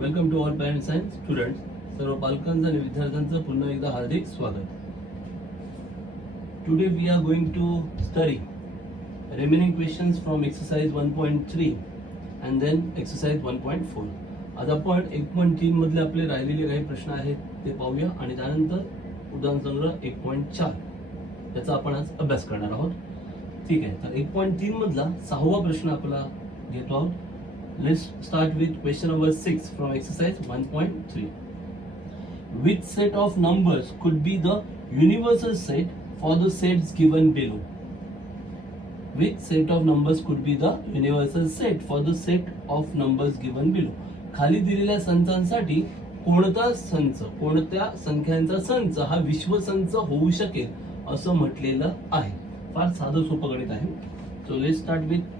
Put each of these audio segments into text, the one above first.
Welcome to all parents and students. सर्व पालकांचं आणि विद्यार्थ्यांचं पुन्हा एकदा हार्दिक स्वागत. Today we are going to study remaining questions from exercise 1.3 and then exercise 1.4. आज आपण 1.3 मधले आपले राहिलेले काही प्रश्न आहेत ते पाहूया आणि त्यानंतर उदाहरण संग्रह 1.4 याचा आपण आज अभ्यास करणार आहोत. ठीक आहे, तर 1.3 मधला 6वा प्रश्न आपला घेतो आहोत. Let's start with question number 6 from exercise 1.3. Which set of numbers could be the universal set for the sets given below? Which set of numbers could be the universal set for the set of numbers given below? खाली दिलेल्या संचांसाठी कोणता संच, कोणत्या संख्यांचा संच हा विश्वसंच होऊ शकेल असं म्हटलेलं आहे. फार साधं सोपं गणित आहे. So let's start with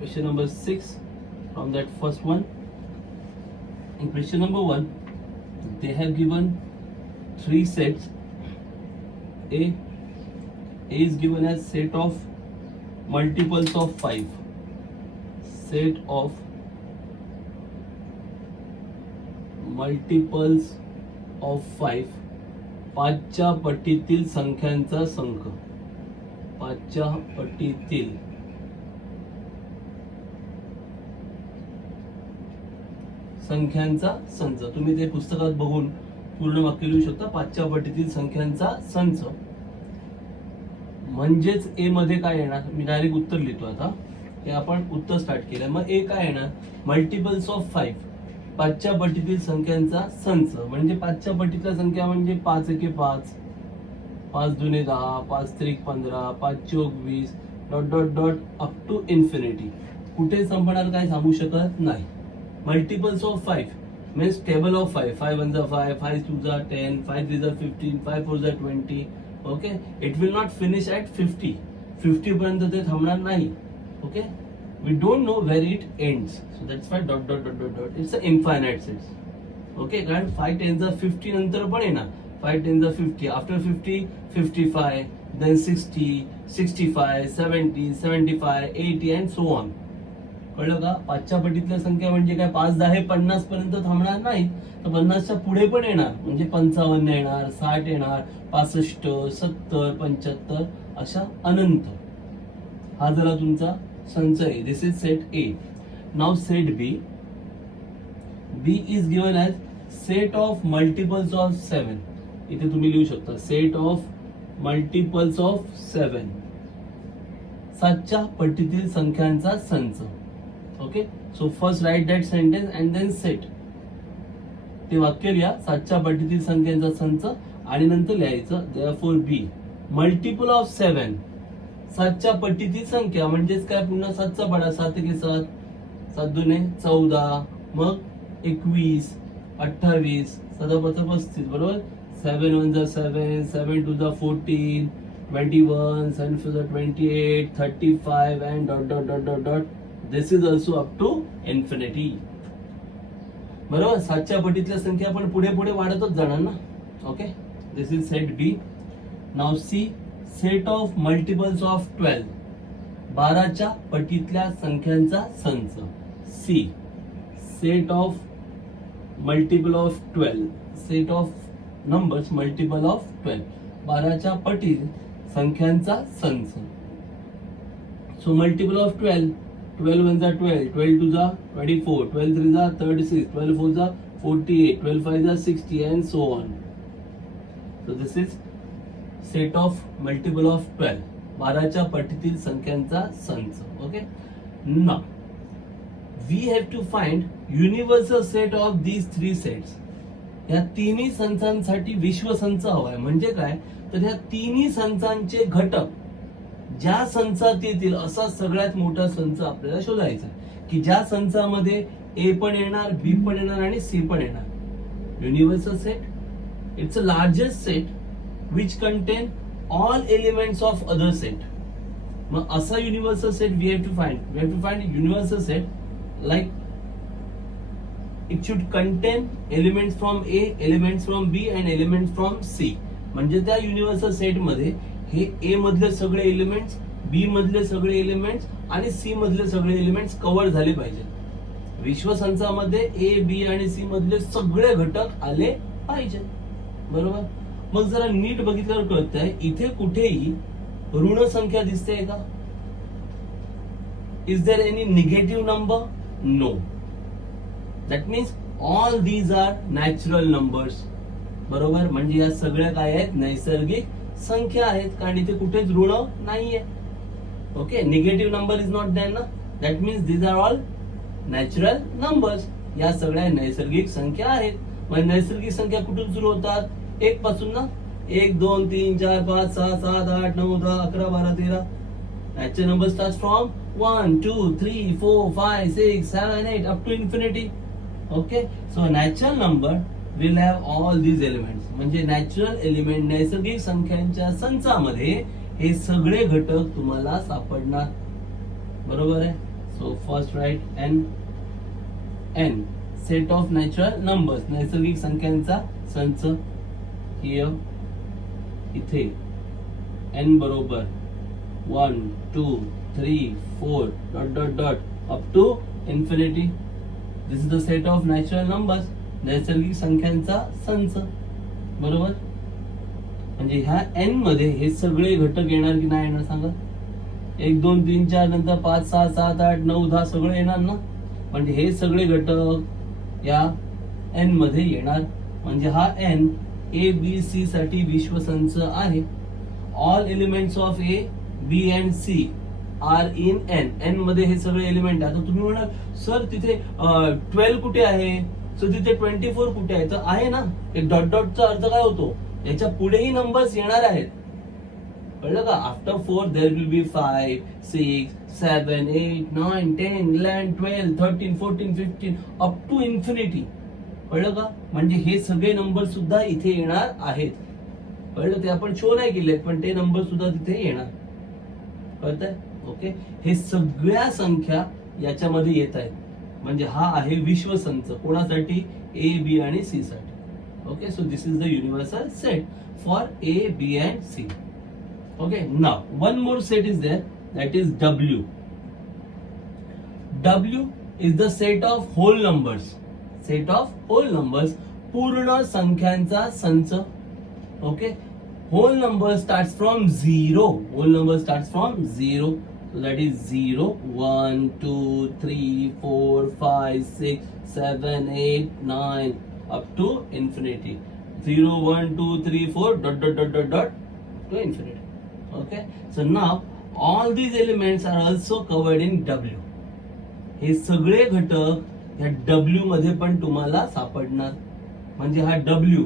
question number 6. From that first one, in question number 1, they have given 3 sets. A is given as set of multiples of 5. Set of multiples of 5. 5च्या पटीतील संख्यांचा संच. 5च्या पटीतील संख्यांचा संच. तुम्ही ते पुस्तकात बघून पूर्ण वाक्य लिहू शकता. 5च्या पटीतील संख्यांचा संच म्हणजेच ए मध्ये काय येणार. मी डायरेक्ट उत्तर लिहितो. आता हे आपण उत्तर स्टार्ट केलं. मग ए काय येणार. Multiples of 5. 5च्या पटीतील संख्यांचा संच म्हणजे 5च्या पटीतल्या संख्या म्हणजे 5 एके 5, 5 दुने 10, 5 त्रिक 15, 5 चौक 20 dot dot dot up to infinity. कुठे संपणार काय सांगू शकत नाही. Multiples of 5 means table of 5. 5 1s are 5, 5 2s are 10, 5 3s are 15, 5 4s are 20. Okay, it will not finish at 50. 50 पर्यंत ते थांबणार नाही. Okay, we don't know where it ends, so that's why dot dot dot dot dot. It's an infinite set. Okay, कारण 5 10s are 50 नंतर पण येणार. 5 10s are 50. After 50, 55, then 60, 65, 70, 75, 80 and so on. कळलं का. 5च्या पटीतल्या संख्या म्हणजे काय. 5 10 50 पर्यंत थांबणार नाही, तर 50च्या पुढे पण येणार म्हणजे 55 येणार, 60 येणार, 65, 70, 75 अशा अनंत. हा जरा तुमचा संच आहे. This is set A. Now set B. B is given as set of multiples of 7. इथे तुम्ही लिहू शकता सेट ऑफ मल्टिपल्स ऑफ 7. 7च्या पटीतील संख्यांचा संच. Okay, so first write that sentence and then set. ते वाक्य लिहा. 7च्या पटीतील संख्यांचा संच आणि नंतर लिहायचं देअरफॉर बी मल्टिपल ऑफ 7. 7च्या पटीतील संख्या म्हणजेच काय. पुन्हा 7चा पाडा. 7 एके 7, 7 दुने 14, मग 21, 28, 7 5 35 बरोबर. 7 1s are 7, 7 2s are 14, 21, 7 4s are 28, 35 and dot dot dot dot dot. This is also up to infinity. बरोबर. 7च्या पटीतल्या संख्या आपण पुढे पुढे वाढतच जाणार ना. Okay, this is set B. Now C set of multiples of 12. 12च्या पटीतल्या संख्यांचा संच. C set of multiple of 12. Set of numbers multiple of 12. 12च्या पटीत संख्यांचा संच. So multiple of 12. 12 1s are 12, 12 2s are 24, 12 3s are 36, 12 4s are 48, 12 5s are 60 and so on. So this is set of multiple of 12. 12च्या पटीतील संख्यांचा संच. Okay, now we have to find universal set of these 3 sets. या तिन्ही संचांसाठी विश्वसंच हवाय. म्हणजे काय, तर या तिन्ही संचांचे घटक ज्या संचात येतील असा सगळ्यात मोठा संच आपल्याला शोधायचा की ज्या संचामध्ये ए पण येणार, बी पण येणार आणि सी पण येणार. Universal set it's a largest set which contain all elements of other set. मग असा universal set we have to find universal set like it should contain elements from A, elements from B and elements from C. म्हणजे त्या universal set मध्ये हे ए मधले सगळे elements, बी मधले सगळे एलिमेंट्स आणि सी मधले सगळे एलिमेंट्स कव्हर झाले पाहिजे. विश्वसंचामध्ये ए बी आणि सी मधले सगळे घटक आले पाहिजे, बरोबर. मग जरा नीट बघितल्यावर कळतंय इथे कुठेही ऋण संख्या दिसते का? Is there any negative number? No. That means all these are natural numbers, बरोबर. म्हणजे या सगळ्या काय आहेत? नैसर्गिक संख्या आहेत, कारण इथे कुठेच ऋण नाहीये. Okay, negative number is not there ना. That means these are all natural numbers. या सगळ्या नैसर्गिक संख्या आहेत. म्हणजे नैसर्गिक संख्या कुठून सुरू होतात? 1 पासून ना. 1 2 3 4 5 6 7 8 9 10 11 12 13. Natural number start from 1 2 3 4 5 6 7 8 up to infinity. Okay, so natural number will have all these elements. म्हणजे नॅचरल एलिमेंट नैसर्गिक संख्यांच्या संचामध्ये हे सगळे घटक तुम्हाला सापडणार, बरोबर आहे. So first write N set of natural numbers, नैसर्गिक संख्यांचा संच. हियर इथे एन बरोबर 1 2 3 4 dot dot dot up to infinity. This is the set of natural numbers, नैसर्गिक संख्यांचा संच, बरोबर. म्हणजे ह्या एन मध्ये हे सगळे घटक येणार की नाही येणार सांगा? 1 2 3 4 नंतर 5 6 7 8 9 10 सगळे येणार ना. म्हणजे हे सगळे घटक या एन मध्ये येणार. म्हणजे हा एन ए बी सी साठी विश्वसंच आहे. All elements of A B and C are in N. N मध्ये हे सगळे एलिमेंट. आता तुम्ही म्हणाल सर तिथे 12 कुठे आहे? सो तिथे 24 कुठे आहे? तर आहे ना. एक डॉट डॉटचा अर्थ काय होतो? याच्या पुढेही नंबर्स येणार आहेत, कळलं का? After 4 there will be 5 6 7 8 9 10 11 12 13 14 15 up to infinity, कळलं का? म्हणजे हे सगळे नंबर सुद्धा इथे येणार आहेत, कळलं? ते आपण शो नाही केले पण ते नंबर सुद्धा तिथे येणार, कळतंय? ओके, हे सगळ्या संख्या याच्यामध्ये येत आहेत. म्हणजे हा आहे विश्वसंच. कोणासाठी? ए बी आणि सी साठी. Okay, so this is the universal set for A B and C. Okay, now one more set is there, that is W. W is the set of whole numbers. Set of whole numbers, पूर्ण संख्यांचा संच. Okay, whole number starts from 0. Whole number starts from 0. So that is 0, 1, 2, 3, 4, 5, 6, 7, 8, 9 up to infinity. 0, 1, 2, 3, 4 dot dot dot dot dot to infinity. Okay, so now all these elements are also covered in W. हे सगळे घटक या W मध्ये पण तुम्हाला सापडणार. म्हणजे हा W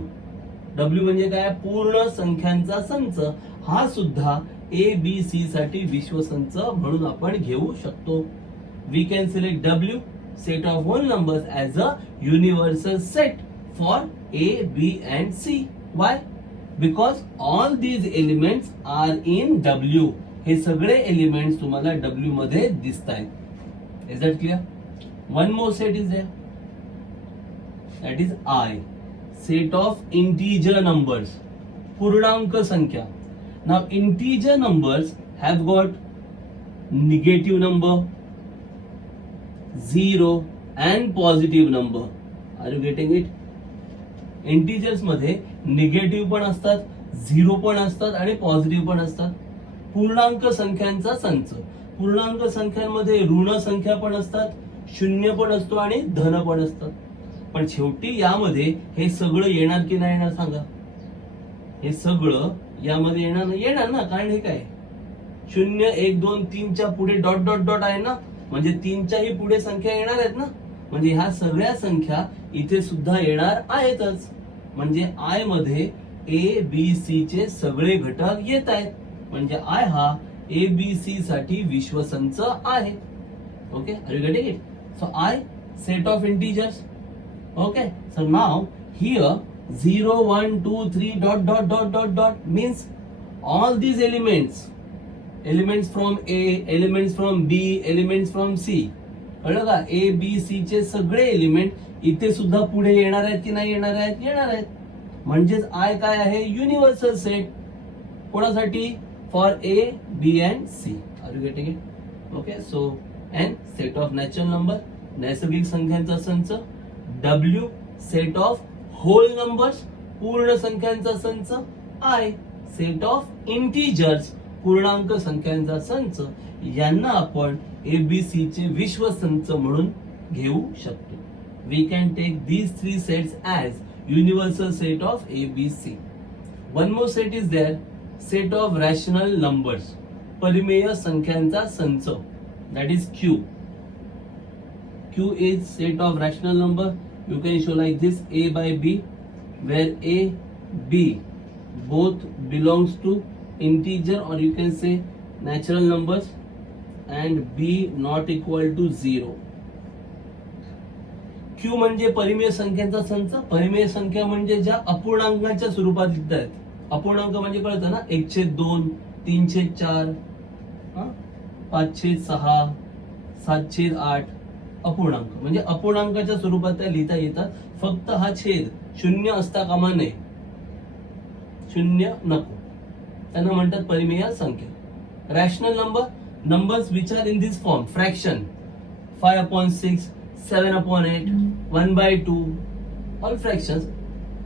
म्हणजे काय? पूर्ण संख्यांचा संच. हा सुद्धा ए बी सी साठी विश्वसंच म्हणून आपण घेऊ शकतो. We can select W, set of whole numbers, as a universal set for A, B and C. Why? Because all these elements are in W. हे सगळे एलिमेंट्स तुम्हाला W मध्ये दिसतायत. Is that clear? One more set is there. That is I. Set of integer numbers. पूर्णांक संख्या. Now integer numbers have got negative number, 0 and positive number. Are you getting it? Integers मध्ये negative पण असतात, 0 पण असतात आणि positive पण असतात. पूर्णांक संख्यांचा संच. पूर्णांक संख्यांमध्ये ऋण संख्या पण असतात, शून्य पण असतो आणि धन पण असतात. पण शेवटी यामध्ये हे सगळं येणार की नाही येणार सांगा? हे सगळं यामध्ये येणार ना. कारण हे काय? 0 1 2 3 च्या पुढे डॉट डॉट डॉट आहे ना. म्हणजे 3 च्याही पुढे संख्या येणार आहेत ना. म्हणजे ह्या सगळ्या संख्या इथे सुद्धा येणार आहेतच. म्हणजे आय मध्ये ए बी सी चे सगळे घटक येत आहेत. म्हणजे आय हा ए बी सी साठी विश्वसंच आहे. Okay, are you getting it? So I set of integers. Okay, so now here 0 1 2 3 dot dot dot dot dot means all these elements from A, elements from B, elements from C. कळलं का? A B C चे सगळे element इथे सुद्धा पुढे येणार आहेत की नाही येणार आहेत? येणार आहेत. म्हणजेच आय काय आहे? Universal set. कोणासाठी? For A B and C. Are you getting it? Okay, so N set of natural number, नैसर्गिक संख्यांचा संच, W set of whole numbers पूर्ण संख्यांचा संच, I सेट ऑफ इंटिजर्स पूर्णांक संख्यांचा संच, यांना आपण ABC चे विश्व संच म्हणून घेऊ शकतो. We can take these three sets as universal set of ABC. One more set is there, set of rational numbers, परिमेय संख्यांचा संच, that is Q. Q is set of rational number. You can show like this, A by B, where A, B both belongs to integer or you can say natural numbers and B not equal to 0. Q म्हणजे परिमेय संख्यांचा संच. परिमेय संख्या म्हणजे ज्या अपूर्णांकाच्या स्वरूपात लिहिता आहेत. अपूर्णांक म्हणजे कळतं ना, 1/2, 3/4, 5/6, 7/8. अपूर्णांक म्हणजे अपूर्णांकाच्या स्वरूपात त्या लिहिता येतात. फक्त हा छेद शून्य असता कामा नये, शून्य नको, त्यांना म्हणतात परिमेय संख्या. Rational numbers which are in this form, fraction 5/6, 7/8, 1/2, all fractions,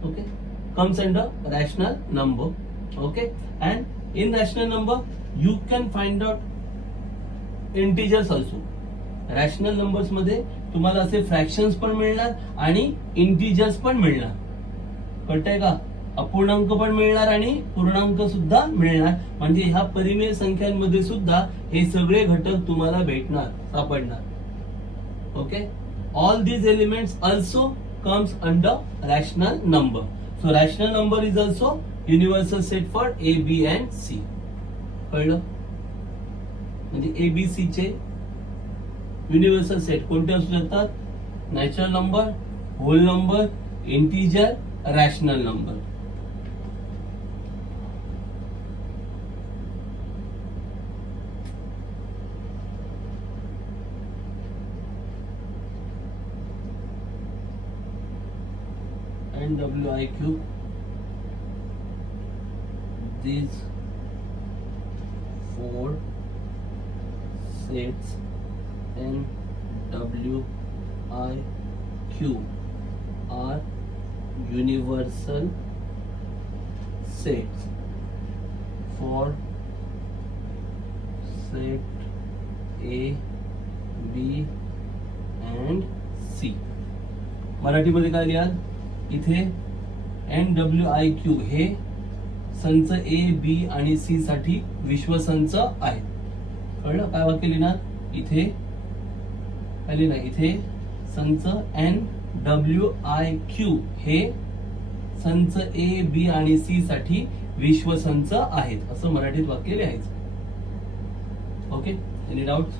okay, comes under rational number. Okay, and in rational number you can find out integers also. Rational numbers मध्ये तुम्हाला असे फ्रॅक्शन्स पण मिळणार आणि इंटिजर्स पण मिळणार. कळतंय का? अपूर्णांक पण मिळणार आणि पूर्णांक सुद्धा मिळणार. म्हणजे ह्या परिमेय संख्यांमध्ये सुद्धा हे सगळे घटक तुम्हाला भेटणार, सापडणार. Okay, all these elements also comes under rational number. So rational number is also universal set for A, B and C. कळलं? म्हणजे ABC चे युनिव्हर्सल सेट कोणते असू शकतात? Natural number, whole number, integer, rational number. NWIQ, these 4 sets NWIQ are universal sets for set A, B and C. मराठीमध्ये काय लिहाल? इथे NWIQ हे संच A, B आणि C साठी विश्वसंच आहेत. कळलं? काय वाक्य लिहिणार? इथे काय लिहिणार? इथे संच NWIQ हे संच A, B आणि C साठी विश्वसंच आहेत, असं मराठीत वाक्य लिहायचं. Okay, any doubts?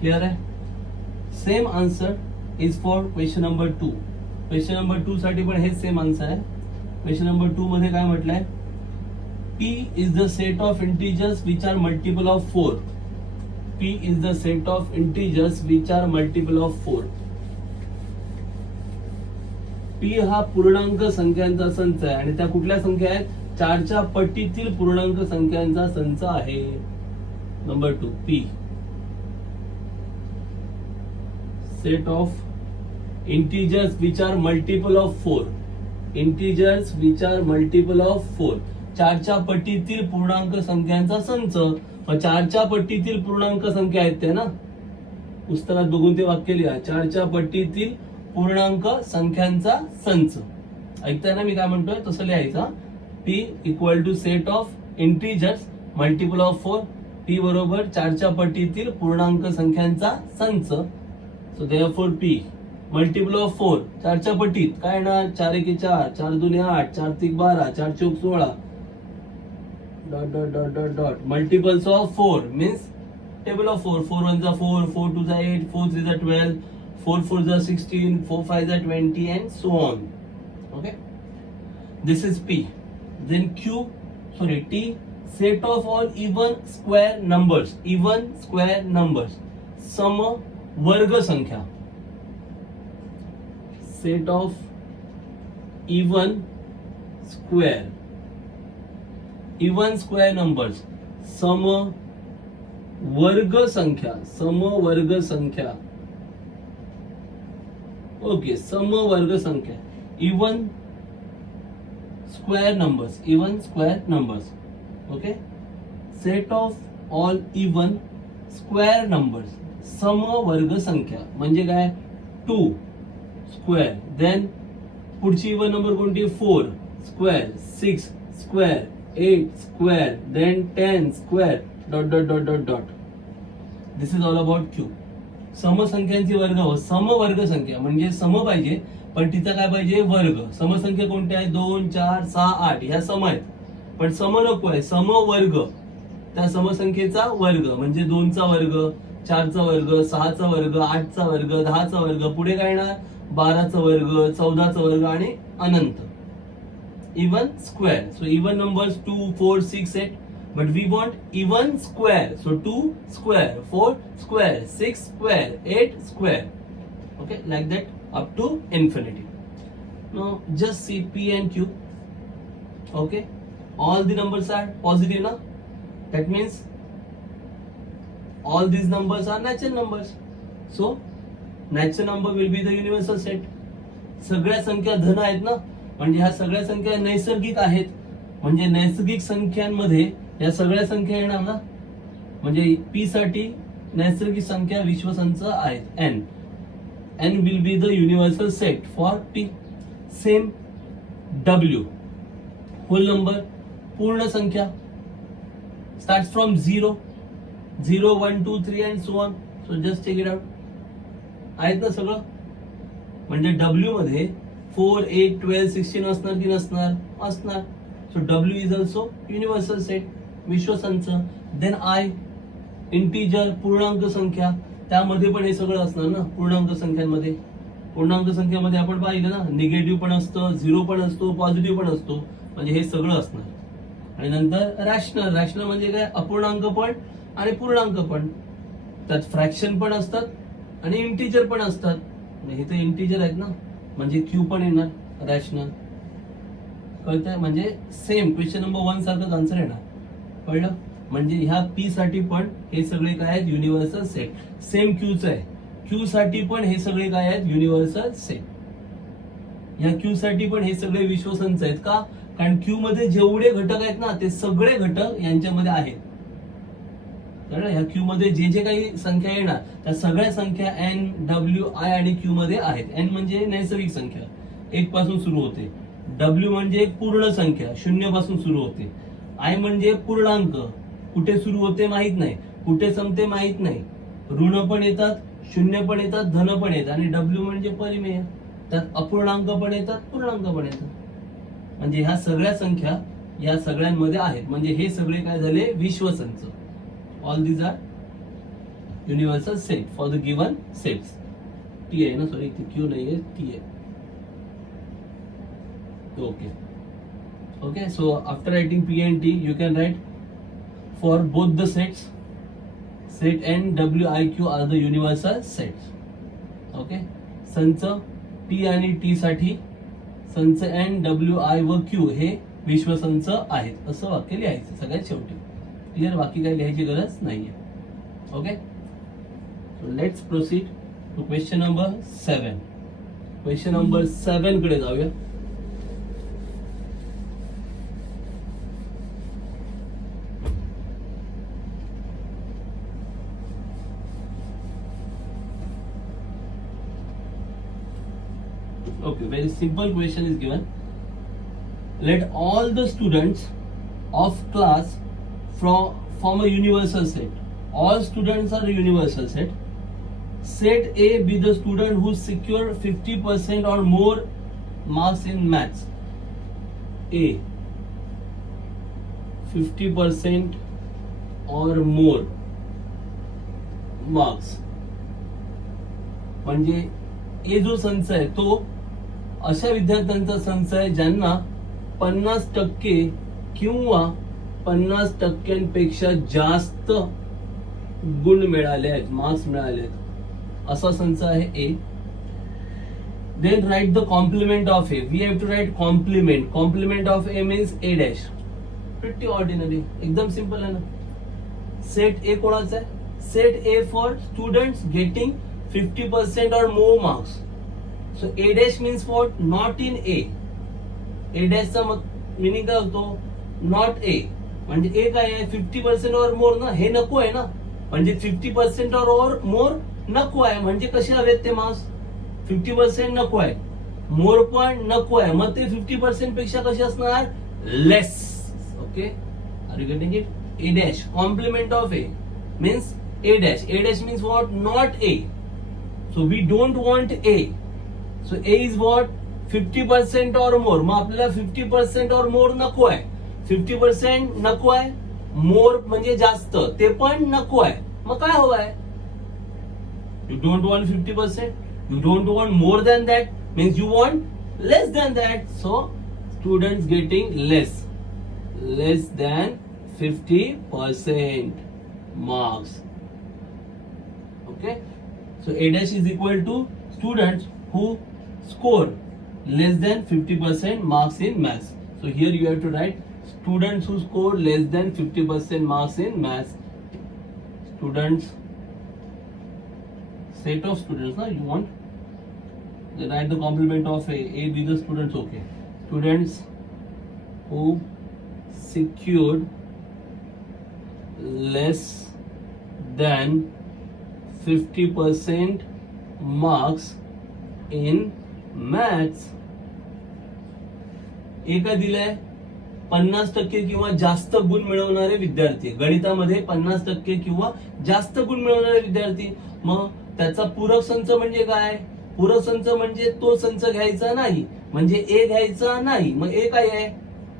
क्लियर आहे? Same answer is for question number 2. Question number 2 साठी पण हेच सेम आन्सर आहे. क्वेश्चन नंबर 2 मध्ये काय म्हटलंय? P is the set of integers which are multiple of 4. P is the set of integers which are multiple of 4. P हा पूर्णांक संख्यांचा संच आहे आणि त्या कुठल्या संख्या आहेत? 4च्या पटीतील पूर्णांक संख्यांचा संच आहे. Number 2, P set of integers which are multiple of 4. Integers which are multiple of 4. 4च्या पटीतील पूर्णांक संख्यांचा संच. 4च्या पटीतील पूर्णांक संख्या आहेत त्या ना, पुस्तकात बघून ते वाक्य लिहा. 4च्या पटीतील पूर्णांक संख्यांचा संच. ऐकताय ना मी काय म्हणतोय? तसं लिहायचा. P equal to set of integers multiple of 4. P बरोबर 4च्या पटीतील पूर्णांक संख्यांचा संच. So therefore P multiple of 4, 4च्या पटीत काय ना, 4 1 4, 4 2 8, 4 3 12, 4 4 16. Dot dot dot dot dot. Multiples of 4 means table of 4. 4 1s are 4, 4 2s are 8, 4 3s are 12, 4 4s are 16, 4 5s are 20 and so on. Okay. This is P. Then T, set of all even square numbers. Even square numbers. सम वर्ग संख्या. Set of even square numbers, सम वर्ग संख्या okay, समवर्ग संख्या, even square numbers, okay, set of all even square numbers, समवर्ग संख्या म्हणजे काय, 2 स्क्वेअर, देन पुढची इवन नंबर कोणती, 4 square, 6 square, 8 square, then 10 square, dot dot dot dot dot. This is all about Q. समसंख्यांची वर्ग, समवर्ग संख्या म्हणजे सम पाहिजे पण तिचा काय पाहिजे, वर्ग. समसंख्या कोणत्या आहे, 2 4 6 8 ह्या सम आहेत, पण सम नको आहे, समवर्ग. त्या समसंख्येचा वर्ग म्हणजे 2 चा वर्ग, 4 चा वर्ग, 6 चा वर्ग, 8 चा वर्ग, 10 चा वर्ग, पुढे काय येणार, 12 चा वर्ग, 14 चा वर्ग आणि अनंत. Even square, so even numbers 2 4 6 8, but we want even square, so 2 square, 4 square, 6 square, 8 square, okay, like that up to infinity. Now just see P and Q, okay, all the numbers are positive na, that means all these numbers are natural numbers, so natural number will be the universal set. सगळ्या संख्या धन आहेत ना, म्हणजे ह्या सगळ्या संख्या नैसर्गिक आहेत, म्हणजे नैसर्गिक संख्यांमध्ये या सगळ्या संख्या येणार ना, म्हणजे P साठी नैसर्गिक संख्या विश्वसंच आहेत n. n will be the universal set for P. Same W, whole number, पूर्ण संख्या, starts from 0 1 2 3 and so on, so just take it out. आहेत ना सगळं, म्हणजे W मध्ये 4 8 12 16 असणार की नसणार, असणार. So W is also universal set, विश्वसंच. देन I, इंटिजर, पूर्णांक संख्या, त्यामध्ये पण हे सगळं असणार ना. पूर्णांक संख्यांमध्ये, पूर्णांक संख्यामध्ये आपण पाहिलं ना, निगेटिव्ह पण असतं, 0 पण असतो, पॉझिटिव्ह पण असतो, म्हणजे हे सगळं असणार. आणि नंतर रॅशनल, रॅशनल म्हणजे काय, अपूर्णांक पण आणि पूर्णांक पण, त्यात फ्रॅक्शन पण असतात आणि इंटिजर पण असतात. हे तर इंटिजर आहेत ना, म्हणजे Q पण येणार रॅशनल. कळतंय, म्हणजे सेम क्वेश्चन नंबर 1 सारखंच आन्सर येणार. कळलं, म्हणजे ह्या P साठी पण हे सगळे काय आहेत, युनिव्हर्सल सेट. सेम Qच आहे, Q साठी पण हे सगळे काय आहेत, युनिव्हर्सल सेट. ह्या Q साठी पण हे सगळे विश्वसंच आहेत. का, कारण Q मध्ये जेवढे घटक आहेत ना, ते सगळे घटक यांच्यामध्ये आहेत. ह्या Q मध्ये जे जे काही संख्या येणार त्या सगळ्या संख्या N, W, I आणि Q मध्ये आहेत. N म्हणजे नैसर्गिक संख्या, 1 पासून सुरू होते. W म्हणजे पूर्ण संख्या, 0 पासून सुरू होते. I म्हणजे पूर्णांक, कुठे सुरू होते माहित नाही, कुठे संपते माहित नाही. ऋण पण येतात, शून्य पण येतात, धन पण येतात. आणि W म्हणजे परिमेय, त्यात अपूर्णांक पण येतात, पूर्णांक पण येतात. म्हणजे ह्या सगळ्या संख्या या सगळ्यांमध्ये आहेत, म्हणजे हे सगळे काय झाले, विश्वसंच. All these are universal set for the given sets. T है ना, सॉरी Q नहीं है, T है. Okay. Okay, so after writing P and T, you can write for both the sets, set N, W, I, Q are the universal sets. Okay, संच P आणि T साठी संच N, W, I व Q हे विश्वसंच आहेत, असं वाक्य लिहायचं सगळ्यात शेवटी. क्लियर, बाकी काही लिहायची गरज नाहीये. Okay, so let's proceed to question number 7. Question number 7 कडे जाऊया. Okay, very simple question is given. Let all the students of class form a universal set. All students are a universal set. Set A be the student who secure 50% or more marks in maths. A 50% or more marks. म्हणजे A जो संच आहे तो अशा विद्यार्थ्यांचा संच आहे ज्यांना 50% किंवा 50% जास्त गुण मिळाले आहेत, मार्क्स मिळाले आहेत, असा संच आहे A. Then write the complement of A. We have to write complement. Complement of A means A dash. Pretty ordinary, एकदम सिंपल आहे ना. सेट ए कोणाचा आहे? Set A for students getting 50% or more marks. So A dash means what, not in A. A डॅशचा meaning काय होतो, not a. म्हणजे ए काय आहे, 50% और मोर ना, हे नको आहे ना. म्हणजे 50% और मोर नको आहे. म्हणजे कसे हवेत ते मार्क्स, 50% नको आहे, मोर पण नको आहे. मग ते 50% पेक्षा कसे असणार, less. Okay, are you getting it? A dash complement of A means A dash. A dash means what, not A. So we don't want A. So A is what, 50% or मोर. मग आपल्याला 50% और मोर नको आहे. 50% नको आहे, मोर म्हणजे जास्त, ते पण नको आहे. मग काय हवंय, you don't want 50%, you don't want more than that, means you want less than that. So students getting less than 50% marks. Okay, so A dash is equal to students who score less than 50% marks in maths. So here you have to write students who score less than 50% marks in maths. Students, set of students, na, you want, then write the complement of A. A be the students. Okay, students who secured less than 50% marks in maths. ए काय दिलंय, 50% किंवा जास्त गुण मिळवणारे विद्यार्थी. गणितामध्ये 50% किंवा जास्त गुण मिळवणारे विद्यार्थी. मग त्याचा पूरक संच म्हणजे काय, पूरक संच म्हणजे तो संच घ्यायचा नाही, म्हणजे ए घ्यायचा नाही. मग ए काय आहे,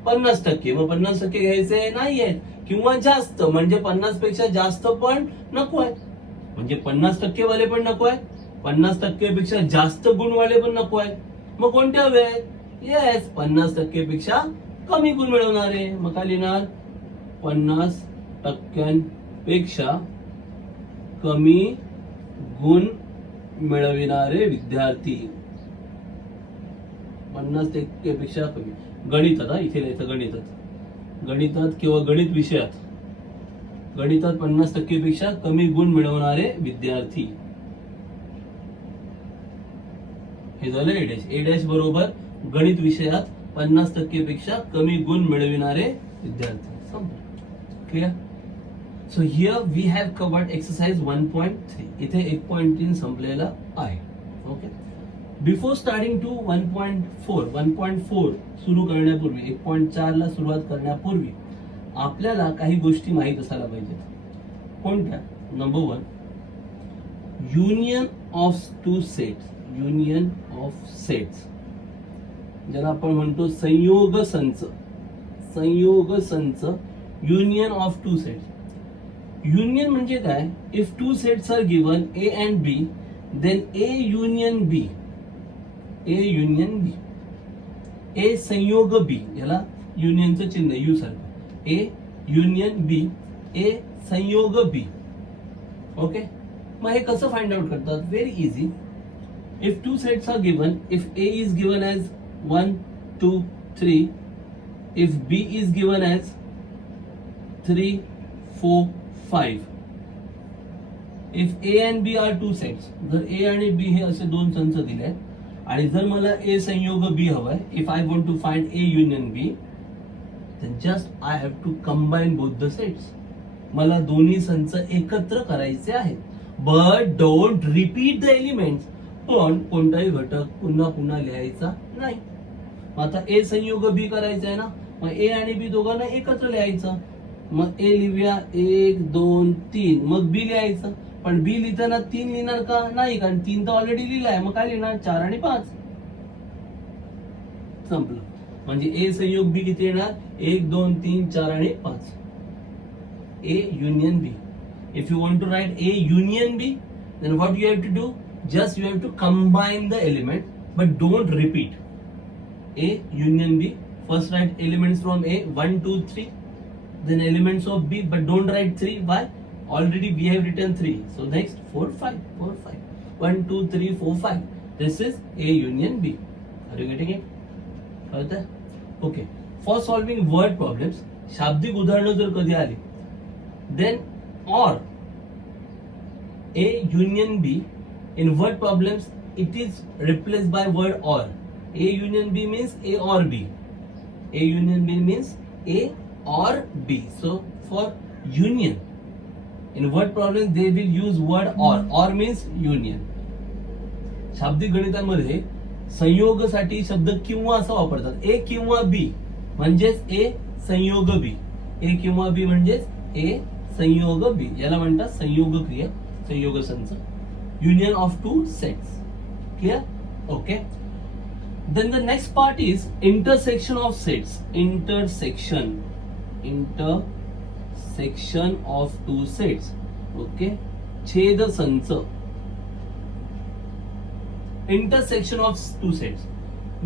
50%. मग 50% घ्यायचे नाही आहेत, किंवा जास्त म्हणजे 50 पेक्षा जास्त पण नको आहे. म्हणजे 50% वाले पण नको आहे, 50% पेक्षा जास्त गुणवाले पण नको आहे. मग कोणते हवे आहेत, येस 50% पेक्षा कमी गुण मिळवणारे. मग काय लिहिणार, 50% पेक्षा कमी गुण मिळविणारे विद्यार्थी. 50% पेक्षा कमी. गणितात, इथे लिहायचं गणितात किंवा गणित विषयात, गणितात 50% पेक्षा कमी गुण मिळवणारे विद्यार्थी. हे झालं ए डॅश. ए डॅश बरोबर गणित विषयात 50% पेक्षा कमी गुण मिळविणारे विद्यार्थी. Clear? So here we have covered exercise 1.3. इथे 1.3 संपलेला आहे. ओके, बिफोर स्टार्टिंग टू 1.4 सुरू करण्यापूर्वी, 1.4 ला सुरुवात करण्यापूर्वी आपल्याला काही गोष्टी माहित असायला पाहिजेत. कोणत्या? नंबर 1, union of two sets. Union of sets ज्याला आपण म्हणतो संयोग संच. संयोग संच, union of two sets. Union म्हणजे काय, if two sets are given A and B, then A union B, A union B, A संयोग बी, याला युनियनचं चिन्ह यू सारखं, ए युनियन बी, ए संयोग बी. ओके, मग हे कसं फाइंड आउट करतात? Very easy. If two sets are given, if A is given as 1, 2, 3, if B is given as 3, 4, 5, if A and B are two sets, जर A आणि बी हे असे दोन संच दिले आणि जर मला ए संयोग बी हवाय, if I want to find A union B, then just I have to combine both the sets. मला दोन्ही संच एकत्र करायचे आहेत. But don't repeat the elements. पण कोणताही घटक पुन्हा पुन्हा लिहायचा नाही. मग आता ए संयोग बी करायचा आहे ना, मग ए आणि बी दोघांना एकत्र लिहायचं. मग ए लिहूया 1, 2, 3, मग बी लिहायचं. पण बी लिहिताना 3 लिहिणार का? नाही, कारण 3 तर ऑलरेडी लिहिलाय. मग काय लिहिणार? 4 आणि 5. संपलं. म्हणजे ए संयोग बी किती येणार? 1, 2, 3, 4 आणि 5. A union B. If you want to write A union B, then what you have to do? Just you have to combine the element, but don't repeat. A union B. First write elements from A, 1, 2, 3. Then elements of B, but don't write 3. Why? Already we have written 3. So next 4, 5, 4, 5. 1, 2, 3, 4, 5. This is A union B. Are you getting it? कळतंय? Okay. For solving word problems, शाब्दिक उदाहरणं जर कधी आली, then or A union B, in word problems it is replaced by word or. A union B means A or B. A union B means A or B. So for union, in word problem they will use word or. Or means union. शाब्दिक गणितांमध्ये संयोगासाठी शब्द किंवा असा वापरतात. ए किंवा बी म्हणजेच ए संयोग बी. ए किंवा बी म्हणजेच ए संयोग बी. याला म्हणतात संयोग क्रिया, संयोग संच. Union of two sets. Clear? Okay. Then the next part is intersection of sets. Intersection of two sets. Okay. छेद संच. Intersection of two sets.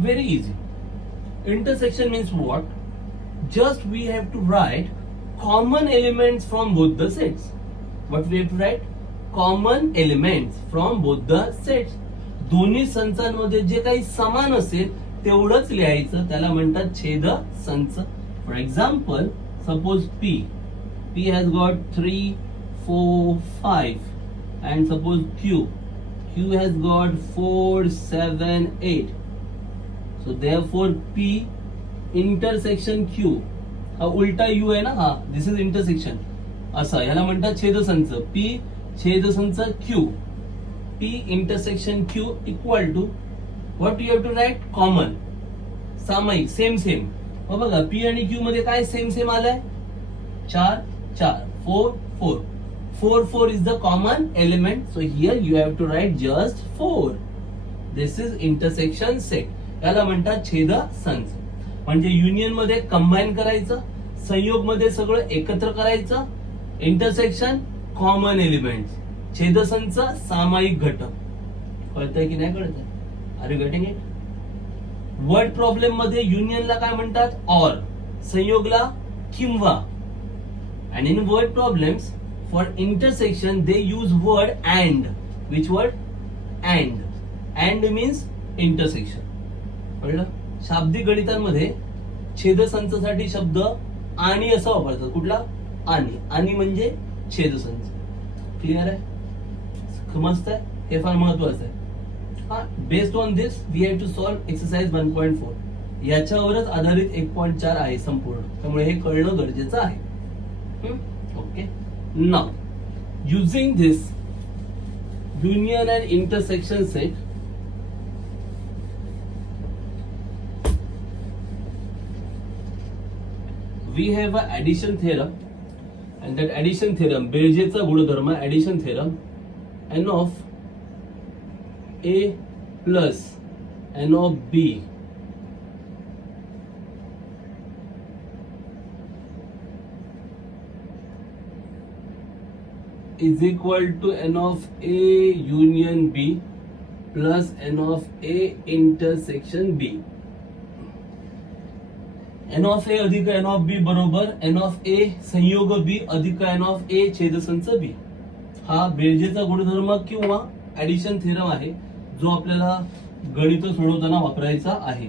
Very easy. Intersection means what? Just we have to write common elements from both the sets. What we have to write? Common elements from both the sets. दोन्ही संचांमध्ये जे काही समान असेल तेवढंच लिहायचं, त्याला म्हणतात छेद संच. For example, suppose P has got 3, 4, 5 and suppose Q has got 4, 7, 8. So therefore P intersection Q, हा उलटा U आहे ना, हा दिस इज इंटरसेक्शन. असं याला म्हणतात छेदसंच. P छेदसंच Q. P intersection Q equal to what you have to write? Common, सामायिक, same. मग बघा P आणि Q मध्ये काय सेम आलाय? 4, 4, 4, 4. 4 is the common element. So here you have to write just 4. This is intersection set. याला म्हणतात छेद संच. म्हणजे युनियन मध्ये कंबाईन करायचं, संयोग मध्ये सगळं एकत्र करायचं. इंटरसेक्शन कॉमन एलिमेंट्स, छेदसंच सामायिक घटक. कळतंय की नाही कळतंय? Are you getting it? Word problem मध्ये युनियनला काय म्हणतात? ऑर. संयोगला किंवा. And in word problems for intersection they use word and. Which word? And. And means intersection. कळलं? शाब्दिक गणितांमध्ये छेदसंचासाठी शब्द आणि असा वापरतात. कुठला? आणि. आणि म्हणजे छेदसंच. क्लियर आहे? समजतंय? हे फार महत्वाचं आहे. हा, based on this we have to solve exercise 1.4. याच्यावरच आधारित 1.4 आहे संपूर्ण. त्यामुळे हे कळणं गरजेचं आहे. Okay. Now, using this union and intersection set, we have a addition theorem, and that addition theorem, बेरजेचा गुणधर्म addition theorem, n of a plus n of b is equal to n of a union b plus n of a intersection b. n of a अधिक n of b बरोबर n of a संयोग b अधिक n of a छेदसंच b. हा बेरजेचा गुणधर्म किंवा addition theorem आहे, जो आपल्याला गणित सोडवताना वापरायचा आहे.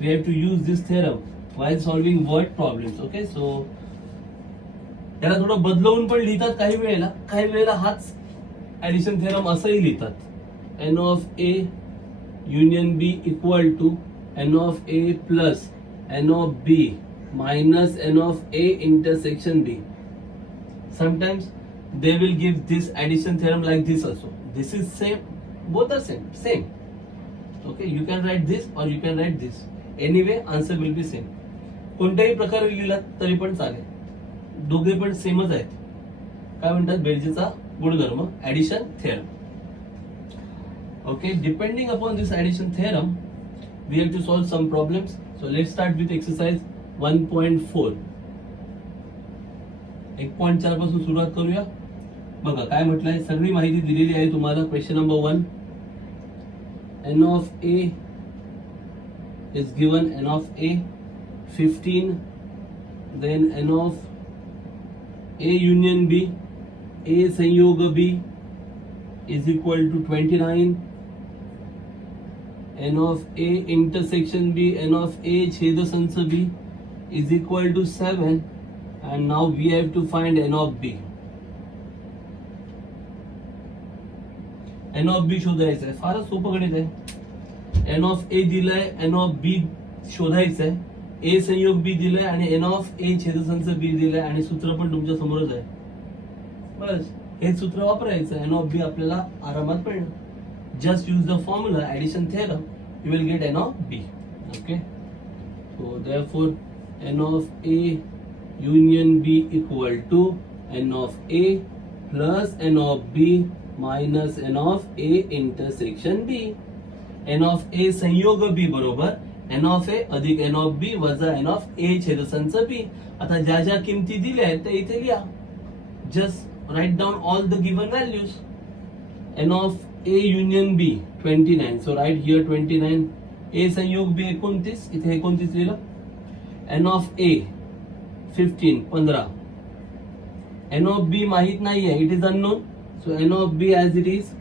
We have to use this theorem while solving word problems. Okay. So त्याला थोडं बदलवून पण लिहितात काही वेळेला हाच ऍडिशन थेरम असंही लिहितात. n of a union b equal to n of a plus n of b minus n of a intersection b. Sometimes they will give this addition theorem like this also. This is same, both are same. Okay, you can write this or you can write this. Anyway, answer will be same. कोणत्याही प्रकारे लिहिला तरी पण चालेल, दोघे पण सेमच आहेत. काय म्हणतात? बेरजेचा गुणधर्म, addition theorem. Okay, depending upon this addition theorem, we have to solve some problems. So let's start with exercise 1.4. 1.4 पासून सुरुवात करूया. बघा काय म्हटलंय, सगळी माहिती दिलेली आहे तुम्हाला. Question number 1, n of a is given n of a 15, then n of a union b, a संयोग b is equal to 29, n of a intersection b, n of a छेदसंच b is equal to 7, and now we have to find n of b. N of B शोधायचं आहे. फारच सोपं गणित आहे. N of ए दिलंय, N of B शोधायचं आहे. ए संयोग बी दिलंय आणि एन ऑफ ए छेदसंच बी दिलंय आणि सूत्र पण तुमच्या समोरच आहे. बस हे सूत्र वापरायचं. एन ऑफ बी आपल्याला आरामात मिळणार. Just use the formula addition theorem, you will get n of B. Okay, so therefore n of A union B equal to n of A plus N of B minus N of A intersection B. N of A संयोग B बरोबर N of ए अधिक N of बी वजा N of A छेदसंच बी. आता ज्या ज्या किमती दिल्या आहेत त्या इथे लिहा. Just write down all the given values. N of A union B 29, so write here 29. A संयोग बी 29, इथे 29 लिहिलं. N of A 15, 15. N of B माहित नाहीये, it is unknown, so N of B as it is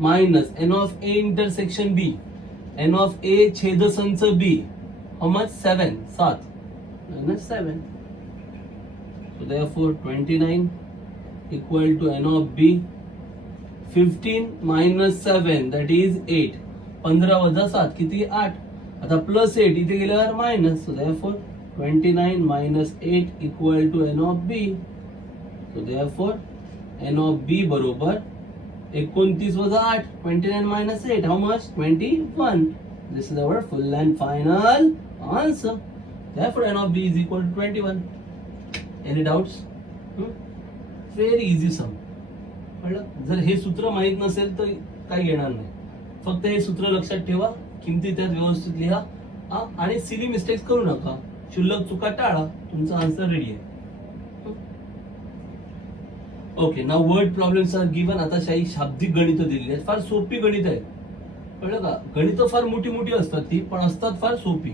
minus N of A intersection B, n of A छेदसंच B, how much 7, 7 minus 7. So therefore 29 equal to n of b. 15 minus 7 that is 8. 15 वजा 7 किती 8. आता plus 8 इथे गेल्यावर minus. So therefore 29 minus 8 equal to n of b. So therefore n of b बरोबर 29 वजा 8, 29 minus 8, how much? 21. This is our full and final answer. Therefore n of b is equal to 21. Any doubts? Very easy sum. जर हे सूत्र माहित नसेल तर काही येणार नाही. फक्त हे सूत्र लक्षात ठेवा, किमती त्यात व्यवस्थित लिहा आणि सिली मिस्टेक्स करू नका. क्षुल्लक चुका टाळा, तुमचा आन्सर रेडी आहे. Okay, now word problems are given. आता काही शाब्दिक गणित दिलेली आहेत. फार सोपी गणित आहेत, कळलं का? गणित फार मोठी मोठी असतात ती, पण असतात फार सोपी.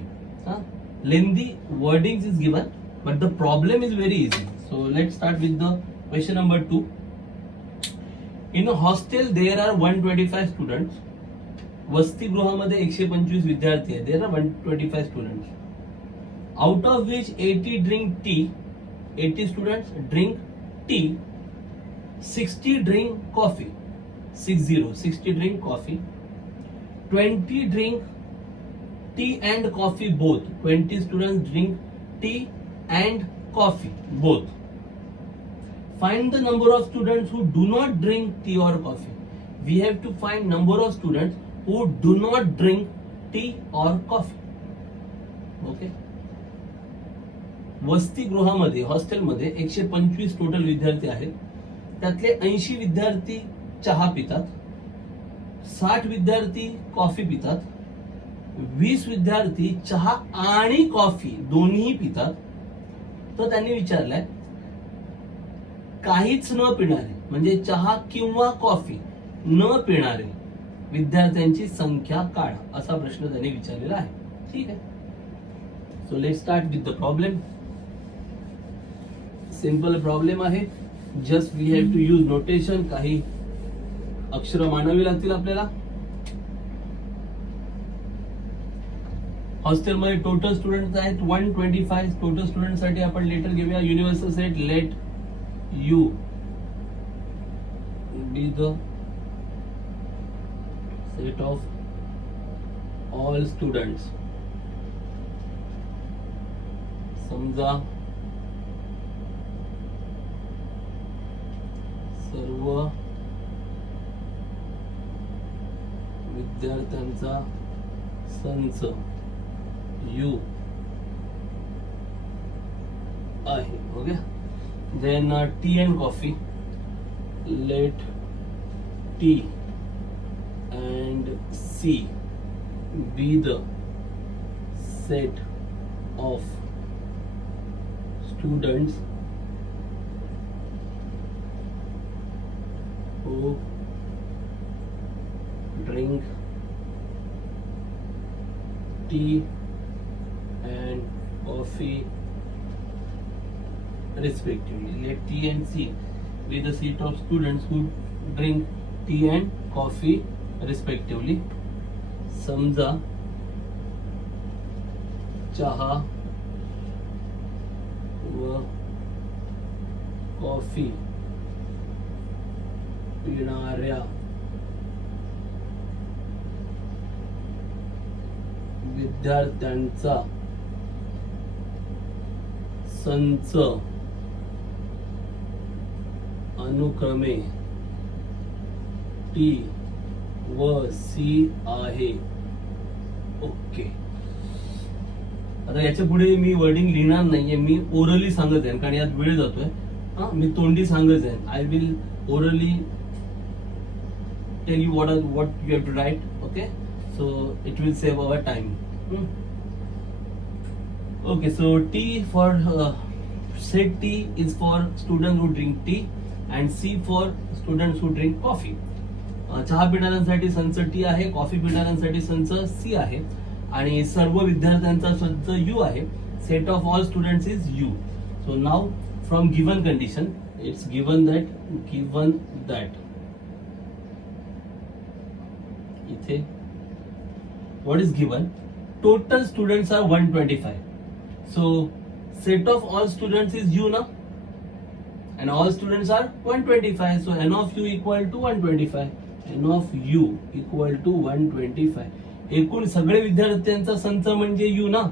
Lengthy wording is given but the problem is very easy. So let's start with the question number 2. In a hostel there are 125 students. वसतिगृहामध्ये 125 विद्यार्थी आहेत. There are 125 students. Out of which 80 drink tea, 80 students drink tea, 60 drink coffee, 60 drink coffee, 20 drink tea and coffee both. 20 students drink tea and coffee both. Find the number of students who do not drink tea or coffee. We have to find number of students who do not drink tea or coffee. Okay. वसतिगृहामध्ये हॉस्टेलमध्ये 125 total विद्यार्थी आहेत. त्यातले 80 विद्यार्थी चहा पितात, 60 विद्यार्थी coffee पितात, 20 विद्यार्थी चहा आणि कॉफी दोन्ही पितात. तर त्यांनी विचारलंय काहीच न पिणारे म्हणजे चहा किंवा कॉफी न पिणारे विद्यार्थ्यांची संख्या काढा, असा प्रश्न त्यांनी विचारलेला आहे. ठीक आहे, so let's start with the problem. Simple problem आहे. Just we have to use notation. काही अक्षर मानावी लागतील आपल्याला. हॉस्टेलमध्ये टोटल स्टुडंट आहेत 125. टोटल स्टुडंट साठी आपण लेटर घेऊया universal set. Let U be the set of all students. समजा सर्व विद्यार्थ्यांचा संच यू आहे. Okay, then tea and coffee. Let T and C be the set of students who drink tea and coffee respectively. Let T and C be the set of students who drink tea and coffee respectively. समजा चहा व coffee पिणाऱ्या विद्यार्थ्यांचा संच अनुक्रमे T व C आहे. Okay, आता याच्या पुढे मी वर्डिंग लिहिणार नाहीये, मी ओरली सांगत आहे कारण यात वेळ जातोय. मी तोंडी सांगत आहे. I will orally tell you what you have to write. Okay, so it will save our time. Okay, so T for set T is for students who drink tea and C for students who drink coffee. चहा पिणाऱ्यांसाठी संच T आहे, coffee पिणाऱ्यांसाठी संच C आहे आणि सर्व विद्यार्थ्यांचा संच U आहे. Set of all students is U. So now from given condition it's given that इथे what is given, total students are 125. So set of all students is U ना, and all students are 125. So n of u equal to 125. n of u equal to 125. एकूण सगळे विद्यार्थ्यांचा संच म्हणजे u ना,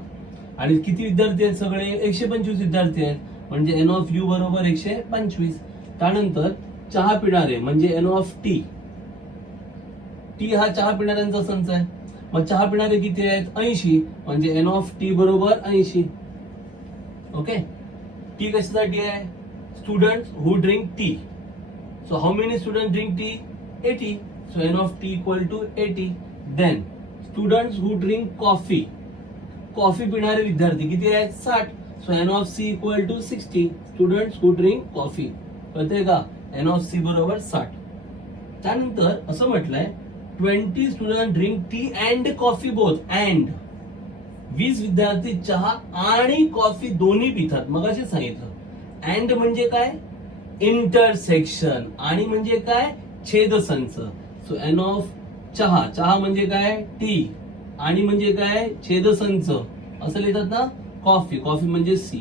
आणि किती विद्यार्थी आहेत सगळे 125 विद्यार्थी आहेत, म्हणजे n of u बरोबर 125. त्यानंतर चहा पिणारे म्हणजे n of t. t हा चहा पिणाऱ्यांचा संच आहे. मग चहा पिणारे किती आहेत 80, म्हणजे n of t बरोबर 80. ओके, t कशासाठी आहे, students who drink tea. So how many students drink tea? 80. So n of t equal to 80. Then students who drink coffee. Coffee पिणारे विद्यार्थी किती आहेत 60. So n of c equal to 60. Students who drink coffee. कळतंय का, n of c बरोबर 60. त्यानंतर असं म्हटलंय 20 students drink tea and coffee both. And 20 विद्यार्थी चहा आणि कॉफी दोन्ही पितात. मगाशी सांगितलं. अँड म्हणजे काय, इंटरसेक्शन, आणि म्हणजे काय, छेदसंच. सो एन ऑफ चहा, चहा म्हणजे काय टी, आणि म्हणजे काय छेदसंच असं लिहितात ना. कॉफी, कॉफी म्हणजे C.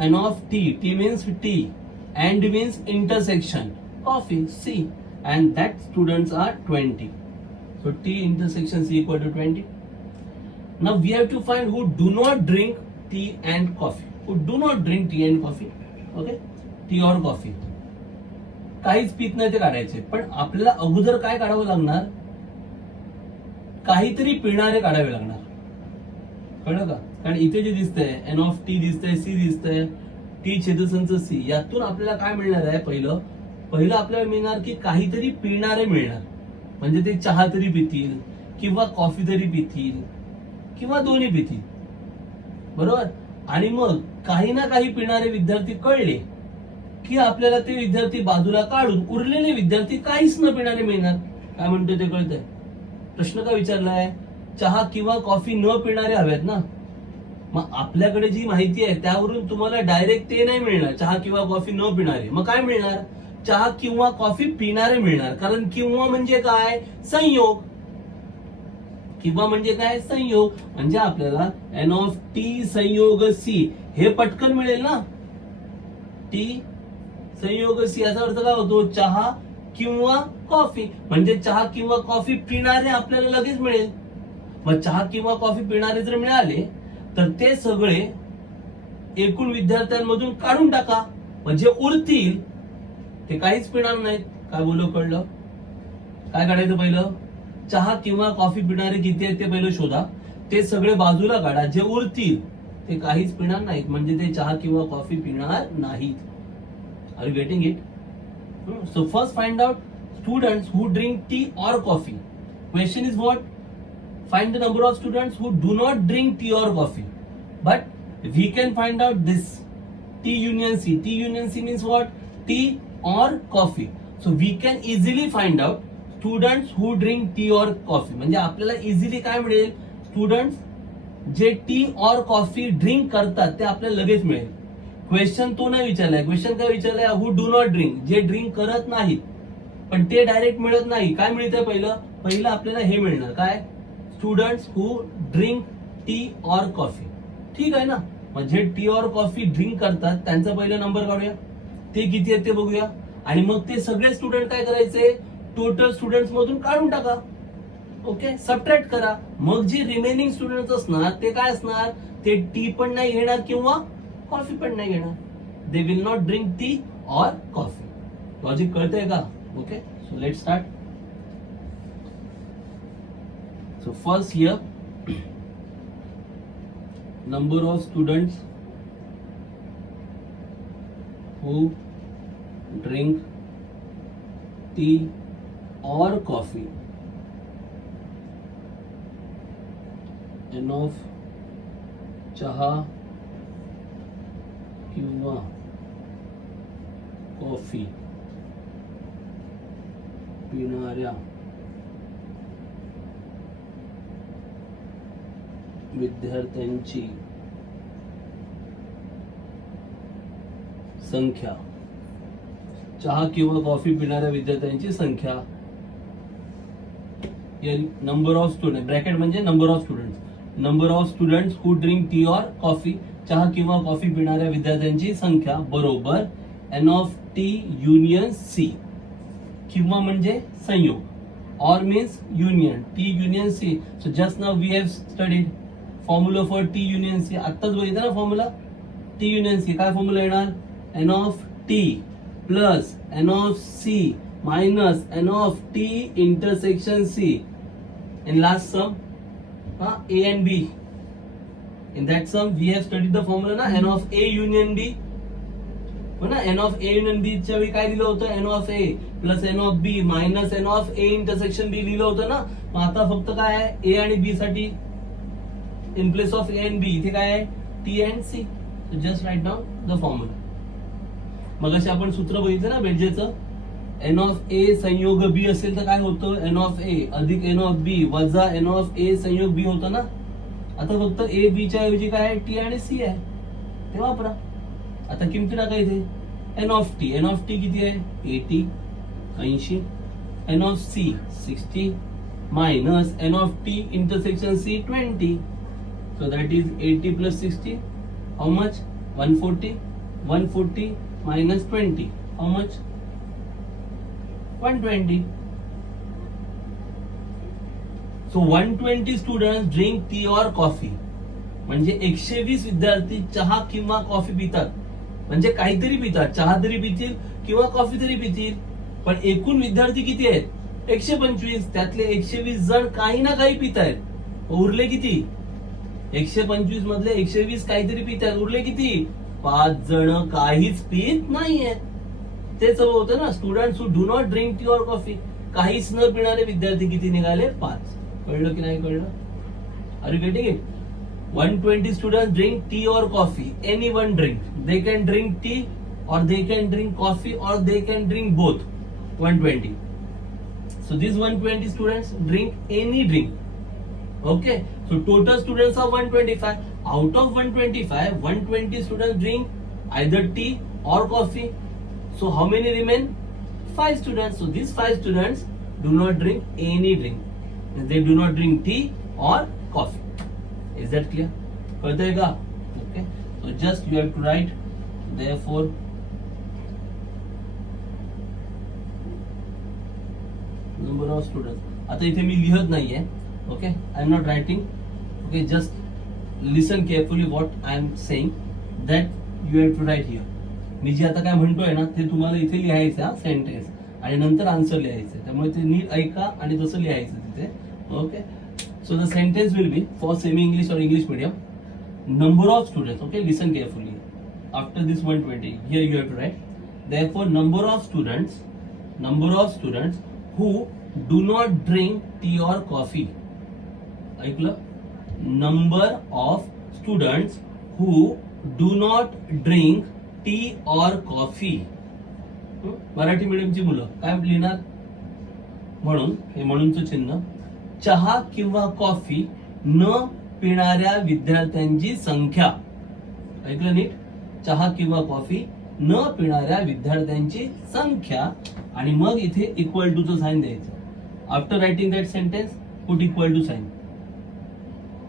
N of T, T means tea, and means intersection, coffee C, and that students are 20. So T intersection C equal to 20. Now we have to find who do not drink tea and coffee. Who do not drink tea and coffee. Okay, tea or coffee. काहीच पित नाही ते काढायचे, पण आपल्याला अगोदर काय काढावं लागणार, काहीतरी पिणारे काढावे लागणार. कळलं का, कारण इथे जे दिसतंय एन ऑफ टी दिसतंय, सी दिसतंय, टी छेदसंच सी, यातून आपल्याला काय मिळणार आहे, पहिलं आपल्याला मिळणार की काहीतरी पिणारे मिळणार. म्हणजे ते चहा तरी पितील किंवा कॉफी तरी पितील किंवा दोन्ही पितील, बरोबर. आणि मग काही ना काही पिणारे विद्यार्थी कळले की आपल्याला ते विद्यार्थी बाजूला काढून उरलेले विद्यार्थी काहीच न पिणारे मिळणार. काय म्हणतोय ते कळतंय, प्रश्न का विचारलाय, चहा किंवा कॉफी न पिणारे हवेत ना. मग आपल्याकडे जी माहिती आहे त्यावरून तुम्हाला डायरेक्ट ते नाही मिळणार, चहा किंवा कॉफी न पिणारे. मग काय मिळणार, चहा किंवा कॉफी पिणारे मिळणार. कारण किंवा म्हणजे काय, संयोग. किंवा म्हणजे काय, संयोग. म्हणजे आपल्याला एन ऑफ टी संयोग सी हे पटकन मिळेल ना. टी संयोग सी याचा अर्थ काय होतो, चहा किंवा कॉफी. म्हणजे चहा किंवा कॉफी पिणारे आपल्याला लगेच मिळेल. मग चहा किंवा कॉफी पिणारे जर मिळाले तर ते सगळे एकूण विद्यार्थ्यांमधून काढून टाका. म्हणजे उरतील ते काहीच पिणार नाहीत. काय बोललो, कळलं. काय काढायचं, पहिलं चहा किंवा कॉफी पिणारे किती आहेत ते पहिलं शोधा, ते सगळे बाजूला काढा. जे उरतील ते काहीच पिणार नाहीत, म्हणजे ते चहा किंवा कॉफी पिणार नाहीत. Are you getting it. So first find out students who drink tea और coffee. Question is what, find the number of students who do not drink tea or coffee. But we can find out this T union C. T union C means what, tea or coffee. So we can easily find out students who drink tea or coffee. म्हणजे आपल्याला easily काय मिळेल, students जे T और coffee drink करतात ते आपल्याला लगेच मिळेल. क्वेश्चन तो नाही विचारलाय. क्वेश्चन काय विचारलाय, हु डू नॉट ड्रिंक, जे ड्रिंक करत नाहीत. पण ते डायरेक्ट मिळत नाही. काय मिळतंय, पहिलं आपल्याला हे मिळणार काय, स्टुडंट्स हु ड्रिंक टी और कॉफी. ठीक आहे ना. म्हणजे टी और कॉफी ड्रिंक करतात त्यांचा पहिला नंबर काढूया, ते किती आहेत ते बघूया. आणि मग ते सगळे स्टुडंट काय करायचे, टोटल स्टुडंट्स मधून काढून टाका. ओके, सबट्रॅक्ट करा. मग जी रिमेनिंग स्टुडंट असणार ते काय असणार, ते टी पण नाही घेणार किंवा कॉफी पण नाही घेणार. They will not drink tea और कॉफी. लॉजिक कळतंय का? Okay, so let start. So first here, number of students who drink tea or coffee, n of चहा किंवा कॉफी पिणाऱ्या विद्यार्थ्यांची संख्या. चहा किंवा कॉफी पिणाऱ्या विद्यार्थ्यांची संख्या. नंबर ऑफ स्टुडंट, ब्रॅकेट म्हणजे number of student. Number of student who drink tea और कॉफी, चहा किंवा कॉफी पिणाऱ्या विद्यार्थ्यांची संख्या बरोबर N of T union C. किंवा म्हणजे संयोग, or means union, T union C. So just now we have studied formula for T union C. आत्ताच बघितलं ना फॉर्म्युला टी युनियन सी. काय फॉर्म्युला येणार, N of T plus N of C minus N of T intersection C. In last sum A and B. In that sum we have studied the formula ना, n of A union B. हो ना, n of A union B च्या वेळी काय दिलं होतं, n of A plus N of B minus N of A intersection B लिहिलं होतं ना. मग आता फक्त काय आहे, ए आणि बी साठी in place of A and B इथे काय आहे, T and C. So just write down the formula. मगाशी आपण सूत्र बघितलं ना बेरजेचं, n of A संयोग B असेल तर काय होतं, n of A अधिक n of B वजा n of A संयोग B होतं ना. आता फक्त A B च्या ऐवजी काय आहे, T आणि C आहे, ते वापरा. आता किमती टाका इथे, n of T, n of T किती आहे, 80 80, n of C 60 minus n of T intersection C 20. So that is 80 plus 60. How much? 140. 140 minus 20. How much? 120. So 120 students drink tea or coffee. म्हणजे 120 विद्यार्थी चहा किंवा कॉफी पितात. म्हणजे काहीतरी पितात, चहा तरी पितील किंवा कॉफी तरी पितील. पण एकूण विद्यार्थी किती आहेत, 125. त्यातले 120 जण काही ना काही पित आहेत. उरले किती, 125 मधले 120 काहीतरी पितात, उरले किती, 5 जण काहीच पित नाहीये. तेच होतं ना, students who do not drink tea और कॉफी. काहीच न पिणारे विद्यार्थी किती निघाले, 5. कळलं की नाही कळलं? Are you getting it? 120 students drink tea और coffee. Any one drink, they can drink tea और दे कॅन ड्रिंक कॉफी और they can drink both. 120. So these 120 students drink any drink. Okay, so total students are 125. Out of 125, 120 students drink either tea or coffee. So how many remain? 5 students. So these 5 students do not drink any drink. They do not drink tea or coffee. Is that clear? कळतंय का? Okay. So just you have to write therefore number of students. आता इथे मी लिहत नाहीये. Okay, I am not writing. Okay, just listen carefully what I am saying. That you have to write here. मी जे आता काय म्हणतोय ना ते तुम्हाला इथे लिहायचं हा सेंटेन्स, आणि नंतर आन्सर लिहायचं. त्यामुळे ते नीट ऐका आणि तसं लिहायचं तिथे. Okay, so the sentence will be for semi English और English medium. Number of students. Okay, listen carefully. After this 120 here you have to write therefore number of students who do not drink tea or coffee. ऐकलं? Number of students who do not drink tea और coffee. Marathi मीडियमची मुलं काय लिहिणार, म्हणून हे म्हणूनचं चिन्ह, चहा किंवा कॉफी न पिणाऱ्या विद्यार्थ्यांची संख्या. ऐकलं नीट? चहा किंवा कॉफी न पिणाऱ्या विद्यार्थ्यांची संख्या. आणि मग इथे इक्वल टू चं साइन द्यायचं. After writing that sentence put equal to sign.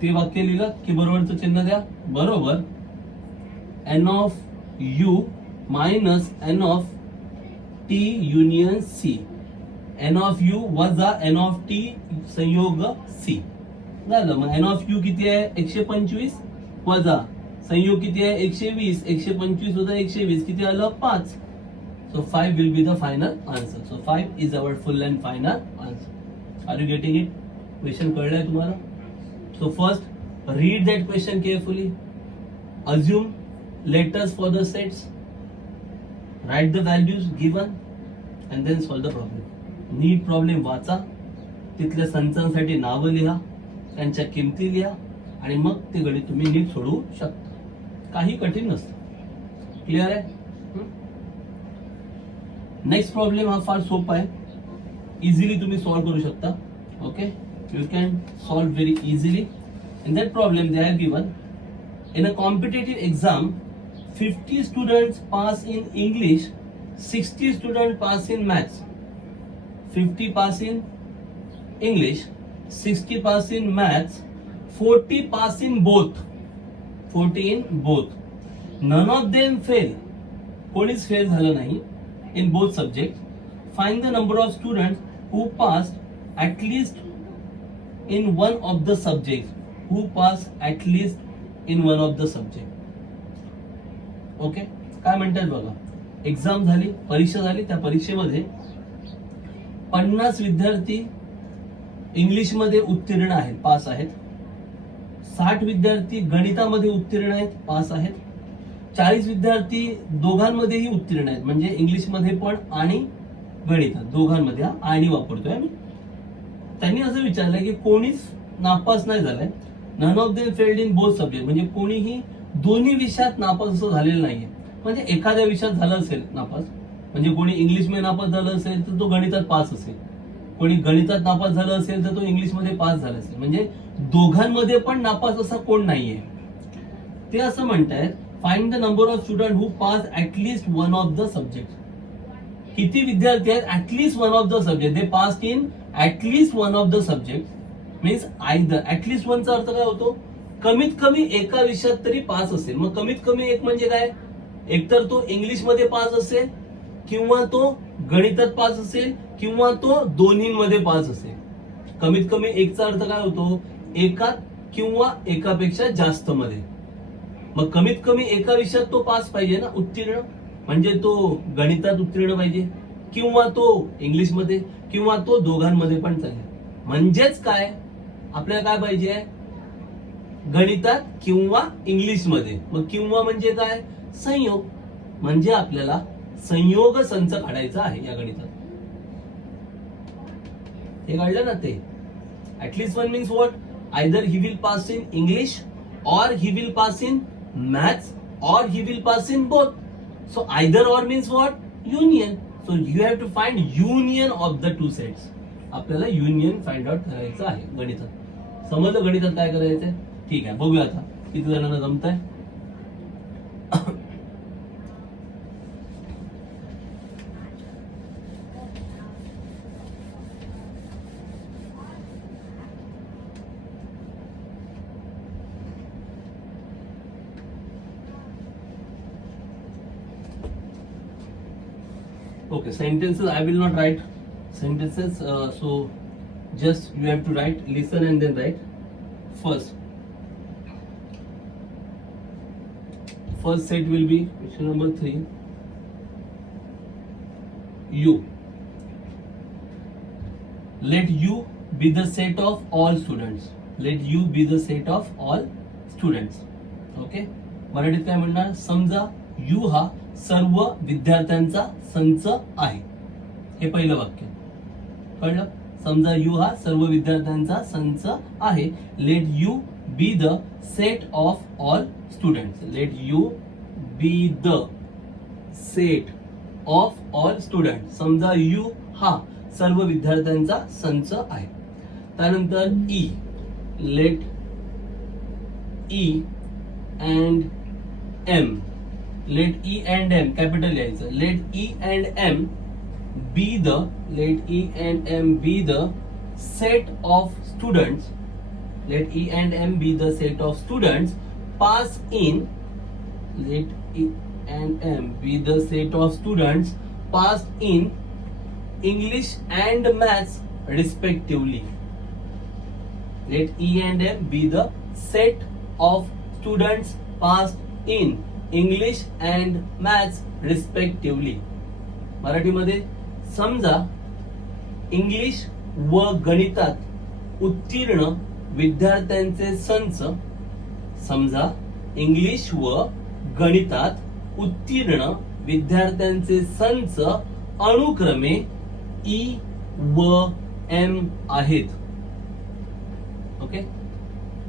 ते वाक्य लिहिलं की बरोबरचं चिन्ह द्या. बरोबर N of U minus N of T union C. N of U वजा एन ऑफ टी संयोग सी झालं. मग एन ऑफ यू किती आहे 125 वजा संयोग किती आहे 120, 125 वजा 120 किती आलं 5. So 5 will be the final answer. So 5 is our full and final answer. Are you getting it? Question कळलाय तुम्हाला? So first read that question carefully. Assume letters for the sets. Write the values given and then solve the problem. नीट problem वाचा, तिथल्या संचांसाठी नावं लिहा, त्यांच्या किमती लिहा आणि मग ते गणित तुम्ही नीट सोडवू शकता. काही कठीण नसतं. क्लिअर आहे? नेक्स्ट प्रॉब्लेम हा फार सोपा आहे, इझिली तुम्ही सॉल्व्ह करू शकता. Okay, you can solve very easily. In that problem they have given in a competitive exam 50 students pass in English, 60 students pass in maths. 50 pass in English, 60 pass in maths, 40 pass in both. 40 in both. None of them fail. कोणीच fail झालं नाही in both subjects. Find the number of students who passed at least in one of the subjects. Who passed at least in one of the subjects. Okay, काय म्हणतात बघा. Exam झाली, परीक्षा झाली, त्या परीक्षेमध्ये 50 विद्यार्थी इंग्लिशमध्ये उत्तीर्ण आहेत, पास आहेत. 60 विद्यार्थी गणितामध्ये उत्तीर्ण आहेत, पास आहेत. 40 विद्यार्थी दोघांमध्येही उत्तीर्ण आहेत, म्हणजे इंग्लिशमध्ये पण आणि गणितात दोघांमध्ये. आणि वापरतोय आम्ही. त्यांनी असं विचारलंय की कोणीच नापास नाही झालंय. None of them failed in both subject, म्हणजे कोणीही दोन्ही विषयात नापास असं झालेलं नाहीये. म्हणजे एखाद्या विषयात झालं असेल नापास, म्हणजे कोणी इंग्लिश मध्ये नापास झालं असेल तर तो गणितात पास असेल, कोणी गणितात नापास झालं असेल तर तो इंग्लिशमध्ये पास झाला असेल. म्हणजे दोघांमध्ये पण नापास असा कोण नाहीये. ते असं म्हणतायत find the number of student who pass at least one of the subject. किती विद्यार्थी आहेत at least one of the subject. They pass in at least one of the subject means either. At least वनचा अर्थ काय होतो, कमीत कमी एका विषयात तरी पास असेल. मग कमीत कमी एक म्हणजे काय, एकतर तो इंग्लिशमध्ये पास असेल, किंवा तो गणितात पास असेल, किंवा तो दोन्हीमध्ये पास असेल. कमीत कमी एकचा अर्थ काय होतो, एकात किंवा एकापेक्षा जास्त मध्ये. मग कमीत कमी एका विषयात तो पास पाहिजे ना, उत्तीर्ण. म्हणजे तो गणितात उत्तीर्ण पाहिजे, किंवा तो इंग्लिशमध्ये, किंवा तो दोघांमध्ये पण चालेल. म्हणजेच काय, आपल्याला काय पाहिजे, गणितात किंवा इंग्लिशमध्ये. मग किंवा म्हणजे काय, संयोग. म्हणजे आपल्याला संयोग संच काढायचा आहे या गणितात. हे काढलं ना ते. At least one means what, either he will pass in English, और he will pass in maths, और he will pass in both. So either और means what, union. So you have to find union of the two sets. आपल्याला union find out करायचं आहे गणितात. समजलं गणितात काय करायचंय? ठीक आहे, बघूया आता किती जणांना जमतंय. Okay, sentences I will not write sentences, so just you have to write, listen and then write. First set will be question number 3. U. Let U be the set of all students. Let U be the set of all students. Okay. मराठीत काय म्हणणार, समजा U हा सर्व विद्यार्थ्यांचा संच आहे. हे पहिलं वाक्य कळलं. समजा U हा सर्व विद्यार्थ्यांचा संच आहे. Let U be the set of all students. Let U be the set of all student. समजा U हा सर्व विद्यार्थ्यांचा संच आहे. त्यानंतर E. Let E and M. Let E and M capital लिहायचं. Let E and M be the, let E and M be the set of students. Let E and M be the set of students pass in. Let E and M be the set of students pass in English and Maths respectively. Let E and M be the set of students passed in English and Maths respectively. मराठीमध्ये समजा English व गणितात उत्तीर्ण विद्यार्थ्यांचे संच, समजा English व गणितात उत्तीर्ण विद्यार्थ्यांचे संच अनुक्रमे ई व एम आहेत. Okay,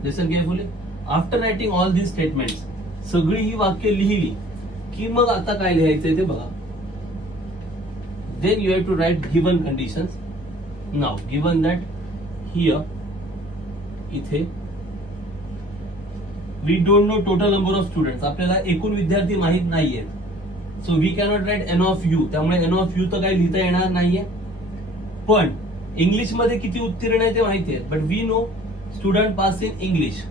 listen carefully. After writing all these statements, सगळी ही वाक्य लिहिली की मग आता काय लिहायचंय ते बघा. Then you have to write given conditions. Now given that here, इथे we don't know total number of students, आपल्याला एकूण विद्यार्थी माहित नाहीये. So we cannot write n of U, त्यामुळे एन ऑफ यू तर काही लिहिता येणार नाहीये. पण इंग्लिश मध्ये किती उत्तीर्ण आहे ते माहिती आहे. But we know student pass in English.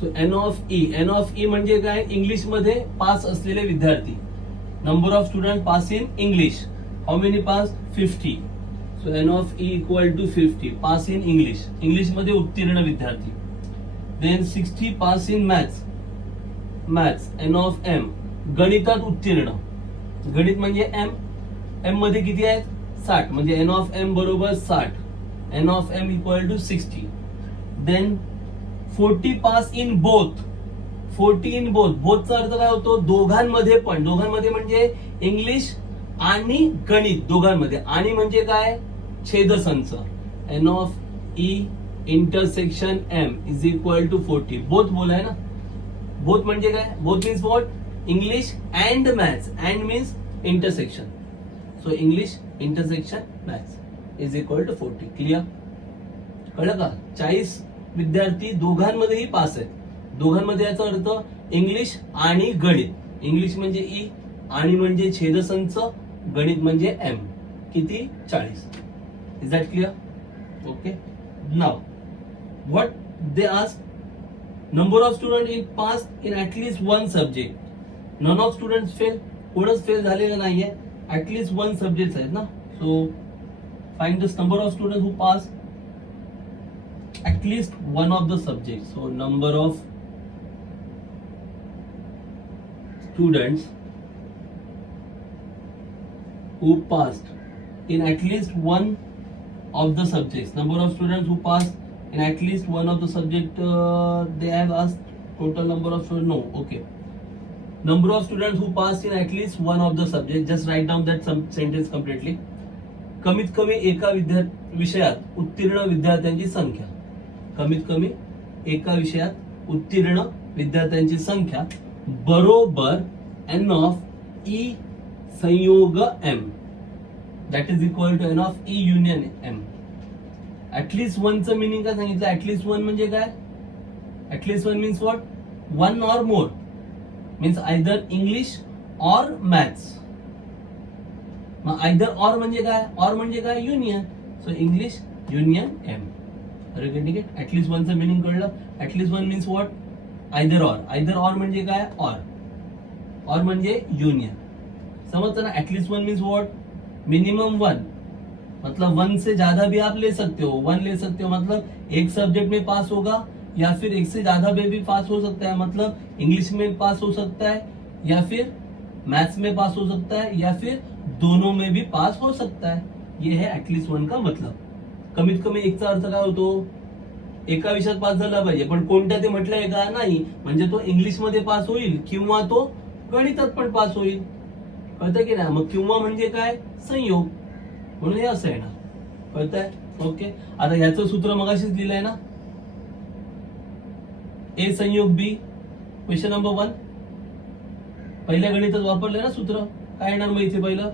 So N of E, N of E म्हणजे काय, इंग्लिश मध्ये पास असलेले विद्यार्थी. Number of student pass in English, how many pass, 50. So N of E equal to 50 pass in English, English मध्ये उत्तीर्ण विद्यार्थी. Then 60 pass in maths, maths N of M, गणितात उत्तीर्ण, गणित म्हणजे एम, एम मध्ये किती आहेत, 60, म्हणजे एन ऑफ एम बरोबर 60, n of M equal to 60. Then 40 pass in both, 40 in both, बोथचा अर्थ काय होतो, दोघांमध्ये पण, दोघांमध्ये म्हणजे इंग्लिश आणि गणित दोघांमध्ये, आणि म्हणजे काय, छेदसंच. N of E intersection M is equal to 40. Both बोलाय ना, बोथ म्हणजे काय, both means what, English and maths, and means intersection. So English intersection maths is equal to 40. Clear, कळलं का. 40 विद्यार्थी दोघांमध्येही पास आहेत. दोघांमध्ये याचा अर्थ इंग्लिश आणि गणित, इंग्लिश म्हणजे ई आणि म्हणजे छेदसंच, गणित म्हणजे एम. किती, 40. Is that clear. Okay, now what they ask, number of student in pass in at least one subject. None of student fail, कोणच फेल झालेलं नाहीये, ऍटलीस्ट वन सब्जेक्ट आहेत ना. So find the number of student who pass at least one of the subjects. So number of students who passed in at least one of the subjects, number of students who passed in at least one of the subject, they have asked total number of students, no, okay, number of students who passed in at least one of the subject. Just write down that sentence completely. कमीत कमी एका विषयात उत्तीर्ण विद्यार्थ्यांची संख्या, कमीत कमी एका विषयात उत्तीर्ण विद्यार्थ्यांची संख्या बरोबर एन ऑफ ई संयोग M, that is equal to n of E union M. At least वनचं मिनिंग काय सांगितलं, ऍटलीस्ट वन म्हणजे काय, at least one means what, one or more, means either English or maths. मग आयदर ऑर म्हणजे काय, or म्हणजे काय, union. So English union M. At least वनचं मिनिंग कळलं. At least one means what, either or, either or म्हणजे काय, ऑर, ऑर म्हणजे युनियन. समझते ना. At least one means what, minimum one, मतलब वन से ज्यादा भी आप ले सकते हो, वन ले सकते हो, मतलब एक सब्जेक्ट में पास होगा या फिर एक से ज्यादा में भी पास हो सकता है, मतलब इंग्लिश में पास हो सकता है या फिर मैथ्स में पास हो सकता है या फिर दोनों में भी पास हो सकता है. ये है एटलीस्ट वन का मतलब. कमीत कमी एकचा अर्थ काय होतो, एका विषयात पास झाला पाहिजे, पण कोणत्या ते म्हटलंय का, नाही. म्हणजे तो इंग्लिश मध्ये पास होईल किंवा तो गणितात पण पास होईल. कळतं की नाही. मग किंवा म्हणजे काय, संयोग, म्हणून हे असं आहे ना. कळतंय. ओके, आता ह्याचं सूत्र मगाशीच लिहिलंय ना, ए संयोग बी, क्वेश्चन नंबर 1 पहिल्या गणितात वापरलंय ना सूत्र. काय येणार मग इथे, पहिलं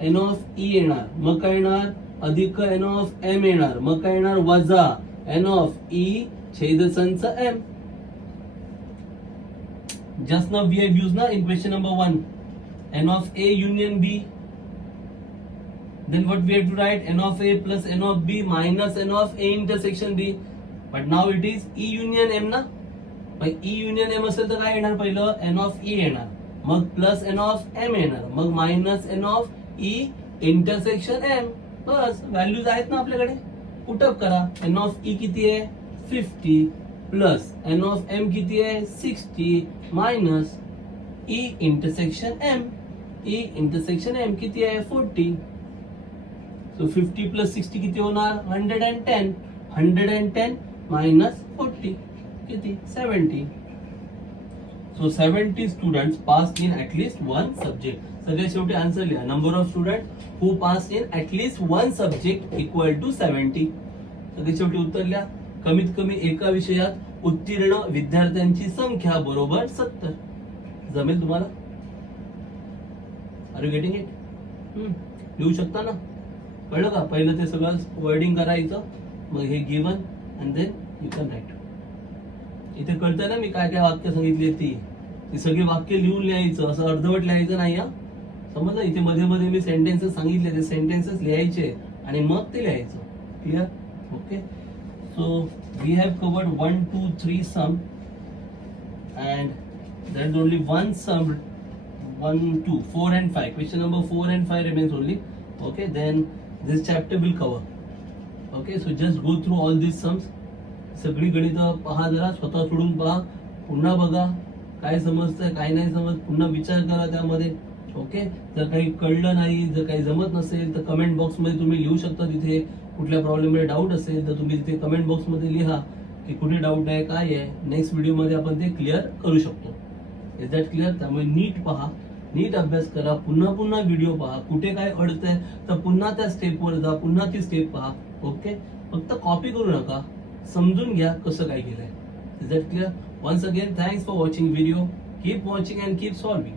एन ऑफ ई येणार, मग काय येणार, अधिक एन ऑफ एम येणार, मग काय येणार, वजा एन ऑफ ई छेदसंच M. Just now we have used ना in question number 1 n of A union B. Then what we have to write, n of a plus n of b minus n of a intersection b. But now it is e union m ना. मग e union m असेल तर काय येणार, पहिलं n of e येणार, मग plus n of m येणार, मग minus n of e intersection m, bus values आहेत ना आपल्याकडे, पुटअप करा. एन ऑफ ई किती आहे 50 प्लस एन ऑफ एम किती आहे 60 minus E intersection M. E intersection M किती आहे 40. सो 50 प्लस 60 किती होणार 110. 110 मायनस 40 किती 70. So 70 students passed in at least one subject. सगळ्यात शेवटी आन्सर लिहा. Number of student who passed in at least one subject equal to 70. सगळ्यात शेवटी उत्तर लिहा. कमीत कमी एका विषयात उत्तीर्ण विद्यार्थ्यांची संख्या बरोबर 70. जमेल तुम्हाला? Are you getting it? लिहू शकता ना? कळलं का? पहिलं ते सगळं वर्डिंग करायचं, मग हे given and then you can write. इथे कळतं ना मी काय काय वाक्य सांगितली ती सगळी वाक्य लिहून लिहायचं, असं अर्धवट लिहायचं नाही. हा समजलं? इथे मध्ये मध्ये मी सेंटेन्सेस सांगितले, ते सेंटेन्सेस लिहायचे आणि मग ते लिहायचं. Clear? Okay. So we have covered 1, 2, 3 sum and there is only one sum, 1, 2, 4 and 5. Question number 4 and 5 remains only. Okay, then this chapter will cover. Okay, so just go through all these sums. सगळी गणित पहा, जरा स्वतः सोडून पहा, पुन्हा बघा काय समजतंय काय नाही समज, पुन्हा विचार करा त्यामध्ये. ओके. जर काही कळलं नाही, जर काही जमत नसेल तर कमेंट बॉक्स मध्ये तुम्ही लिहू शकता. तिथे कुठल्या प्रॉब्लेम मध्ये डाऊट असेल तर तुम्ही तिथे कमेंट बॉक्स मध्ये लिहा की कुठे डाऊट आहे काय आहे. नेक्स्ट व्हिडिओ मध्ये आपण ते क्लिअर करू शकतो. Is that clear? त्यामुळे नीट पहा, नीट अभ्यास करा, पुन्हा पुन्हा व्हिडिओ पहा. कुठे काय अडतंय तर पुन्हा त्या स्टेपवर जा, पुन्हा ती स्टेप पहा. ओके. फक्त कॉपी करू नका, समजून घ्या कसं काय केलंय. Is that clear? Once again thanks for watching video. Keep watching and keep solving.